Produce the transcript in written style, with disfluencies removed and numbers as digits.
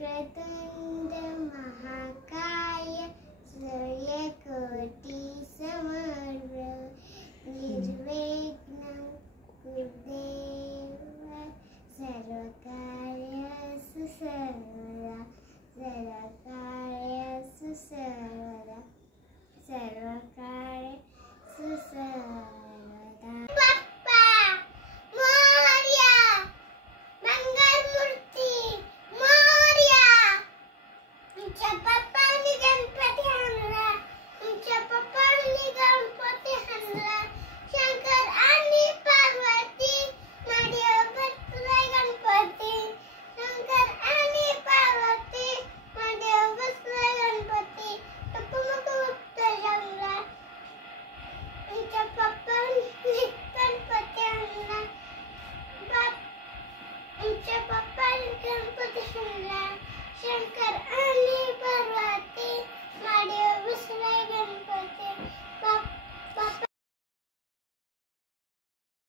वक्रतुंड महाकाय सूर्यकोटि समप्रभ निर्विघ्नं कुरुदेव सर्वकार्येषु सर्वदा सर्वकार्येषु सर्वदा सर्वकार्येषु सर्वदा बाप्पा मोरया मंगलमूर्ती मोरया तुमच्या पप्पांनी गणपती आणला तुमच्या पप्पांनी गणपती आणला शंकर आणि पार्वती मांडीवर बसलाय गणपती शंकर आणि पार्वती मांडीवर बसलाय गणपती पप्पा मग उत्तर जंगला तुमच्या पप्पांनी गणपती आणला तुमच्या पप्पांनी गणपती आणला शंकर आणि